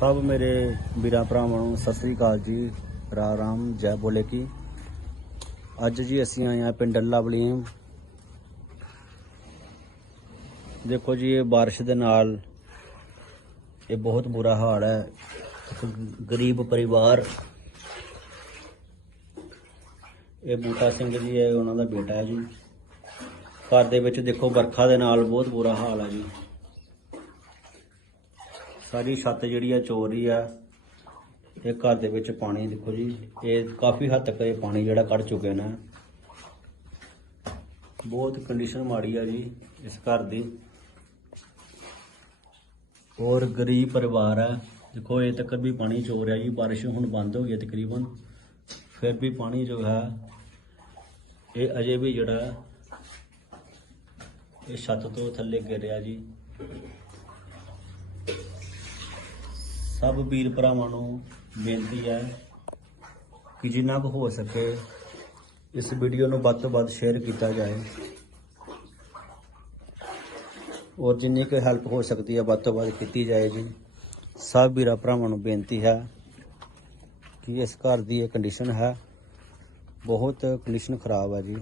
ਸਭ ਮੇਰੇ ਵੀਰਾਂ ਭਰਾਵਾਂ ਨੂੰ ਸਤਿ ਸ੍ਰੀ ਅਕਾਲ ਜੀ। ਰਾਮ ਰਾਮ, ਜੈ ਬੋਲੇ ਕੀ। ਅੱਜ ਜੀ ਅਸੀਂ ਆਏ ਆ ਪਿੰਡ ਲਵਲੀਮ ਦੇਖੋ ਜੀ, ਇਹ ਬਾਰਿਸ਼ ਦੇ ਨਾਲ ਇਹ ਬਹੁਤ ਬੁਰਾ ਹਾਲ ਹੈ। ਗਰੀਬ ਪਰਿਵਾਰ। ਇਹ ਬੂਟਾ ਸਿੰਘ ਜੀ ਹੈ ਉਹਨਾਂ ਦਾ ਬੇਟਾ ਹੈ ਜੀ। ਘਰ ਦੇ ਵਿੱਚ ਦੇਖੋ, ਵਰਖਾ ਦੇ ਨਾਲ ਬਹੁਤ ਬੁਰਾ ਹਾਲ ਹੈ ਜੀ। ਸਾਰੀ ਛੱਤ ਜਿਹੜੀ ਆ ਚੋਰੀ ਆ। ਇਹ ਘਰ ਦੇ ਵਿੱਚ ਪਾਣੀ ਦੇਖੋ ਜੀ, ਇਹ ਕਾਫੀ ਹੱਦ ਤੱਕ ਇਹ ਪਾਣੀ ਜਿਹੜਾ ਕੱਢ ਚੁੱਕੇ ਨੇ। ਬਹੁਤ ਕੰਡੀਸ਼ਨ ਮਾੜੀ ਆ ਜੀ ਇਸ ਘਰ ਦੀ। ਔਰ ਗਰੀਬ ਪਰਿਵਾਰ ਹੈ ਦੇਖੋ, ਇਹ ਤੱਕ ਵੀ ਪਾਣੀ ਚੋ ਰਿਹਾ ਜੀ, ਬਾਰਿਸ਼ ਹੁਣ ਬੰਦ ਹੋ ਗਈ ਹੈ ਤਕਰੀਬਨ। ਫਿਰ ਵੀ ਪਾਣੀ ਜੋ ਹੈ, ਇਹ ਅਜੇ ਵੀ ਜਿਹੜਾ, ਇਹ ਛੱਤ ਤੋਂ ਥੱਲੇ ਗਿਰ ਰਿਹਾ ਜੀ। ਸਭ ਵੀਰ ਭਰਾਵਾਂ ਨੂੰ ਬੇਨਤੀ ਹੈ ਕਿ ਜਿੰਨਾ ਕੁ ਹੋ ਸਕੇ ਇਸ ਵੀਡੀਓ ਨੂੰ ਵੱਧ ਤੋਂ ਵੱਧ ਸ਼ੇਅਰ ਕੀਤਾ ਜਾਏ। ਔਰ ਜਿੰਨੀ ਕੁ ਹੈਲਪ ਹੋ ਸਕਦੀ ਹੈ, ਵੱਧ ਤੋਂ ਵੱਧ ਕੀਤੀ ਜਾਏ ਜੀ। ਸਭ ਵੀਰਾਂ ਭਰਾਵਾਂ ਨੂੰ ਬੇਨਤੀ ਹੈ ਕਿ ਇਸ ਘਰ ਦੀ ਇਹ ਕੰਡੀਸ਼ਨ ਹੈ। ਬਹੁਤ ਕੰਡੀਸ਼ਨ ਖਰਾਬ ਹੈ ਜੀ।